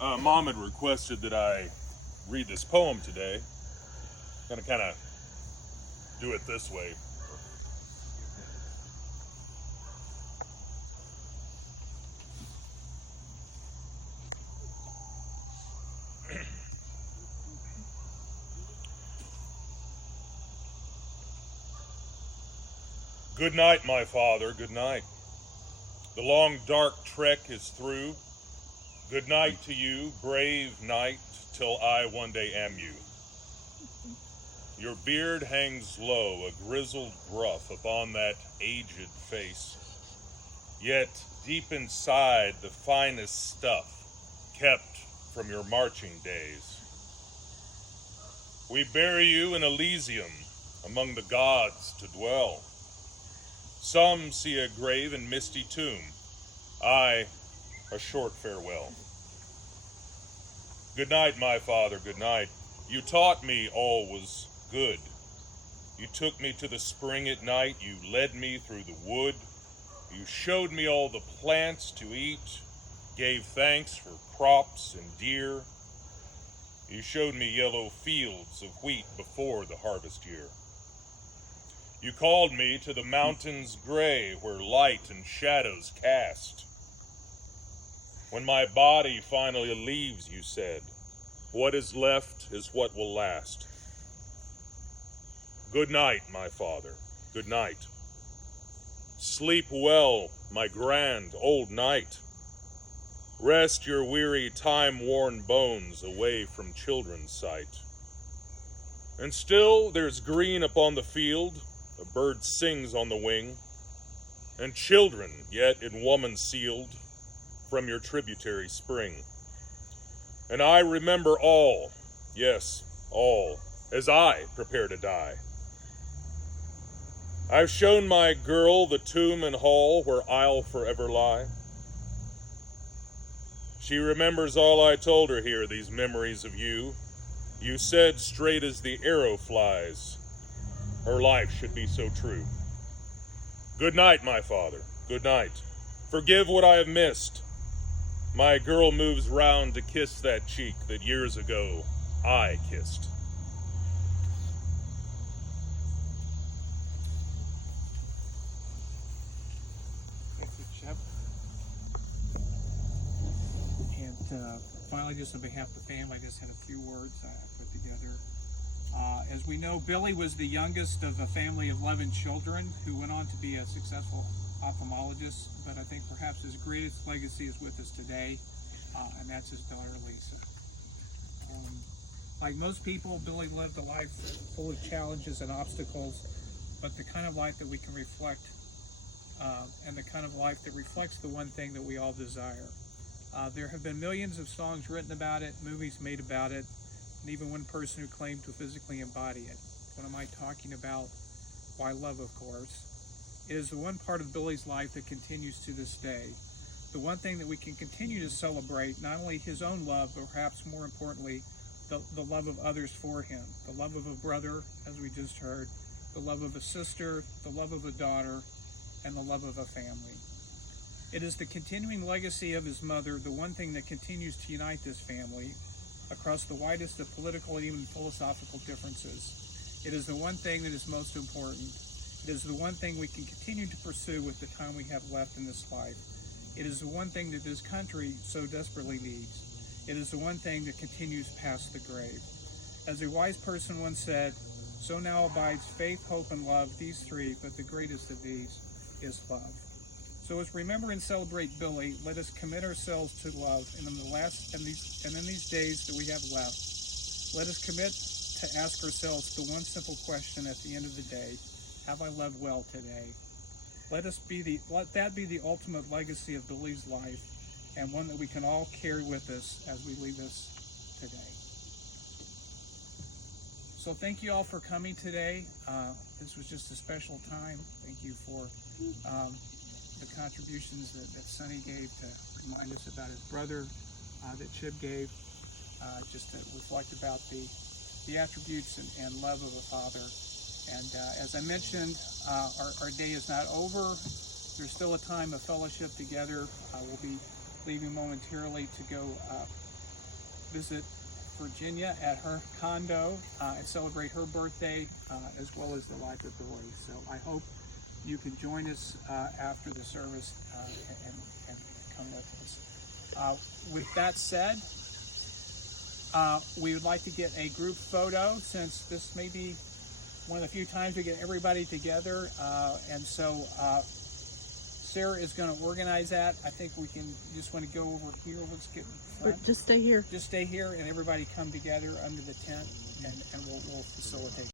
Mom had requested that I read this poem today. Gonna kind of do it this way. Good night, my father, good night. The long dark trek is through. Good night to you, brave knight, till I one day am you. Your beard hangs low, a grizzled gruff upon that aged face. Yet deep inside the finest stuff kept from your marching days. We bury you in Elysium among the gods to dwell. Some see a grave and misty tomb, I a short farewell. Good night, my father, good night. You taught me all was good. You took me to the spring at night, you led me through the wood. You showed me all the plants to eat, gave thanks for crops and deer. You showed me yellow fields of wheat before the harvest year. You called me to the mountains gray where light and shadows cast. When my body finally leaves, you said, what is left is what will last. Good night, my father, good night. Sleep well, my grand old knight. Rest your weary, time-worn bones away from children's sight. And still there's green upon the field, a bird sings on the wing, and children yet in woman sealed from your tributary spring. And I remember all, yes, all, as I prepare to die. I've shown my girl the tomb and hall where I'll forever lie. She remembers all I told her here, these memories of you. You said straight as the arrow flies, her life should be so true. Good night, my father, good night. Forgive what I have missed. My girl moves round to kiss that cheek that years ago I kissed. Thank you, Shep. And finally, just on behalf of the family, I just had a few words I put together. As we know, Billy was the youngest of a family of 11 children who went on to be a successful ophthalmologist, but I think perhaps his greatest legacy is with us today, and that's his daughter, Lisa. Like most people, Billy lived a life full of challenges and obstacles, but the kind of life that we can reflect, and the kind of life that reflects the one thing that we all desire. There have been millions of songs written about it, movies made about it, and even one person who claimed to physically embody it. What am I talking about? Why, love, of course. It is the one part of Billy's life that continues to this day. The one thing that we can continue to celebrate, not only his own love, but perhaps more importantly, the love of others for him. The love of a brother, as we just heard, the love of a sister, the love of a daughter, and the love of a family. It is the continuing legacy of his mother, the one thing that continues to unite this family across the widest of political and even philosophical differences. It is the one thing that is most important. It is the one thing we can continue to pursue with the time we have left in this life. It is the one thing that this country so desperately needs. It is the one thing that continues past the grave. As a wise person once said, so now abides faith, hope, and love, these three, but the greatest of these is love. So as we remember and celebrate Billy, let us commit ourselves to love, and in these days that we have left, let us commit to ask ourselves the one simple question at the end of the day: have I loved well today? Let that be the ultimate legacy of Billy's life, and one that we can all carry with us as we leave this today. So thank you all for coming today. This was just a special time. Thank you for the contributions that Sonny gave to remind us about his brother, that Chip gave, just to reflect about the attributes and love of a father. And as I mentioned, our day is not over. There's still a time of fellowship together. We'll be leaving momentarily to go visit Virginia at her condo and celebrate her birthday as well as the life of Roy. So I hope you can join us after the service and come with us. With that said, we would like to get a group photo, since this may be one of the few times we get everybody together, and so Sarah is going to organize that. I think we can just want to go over here. Let's get in front. Just stay here. Just stay here, and everybody come together under the tent, and we'll facilitate.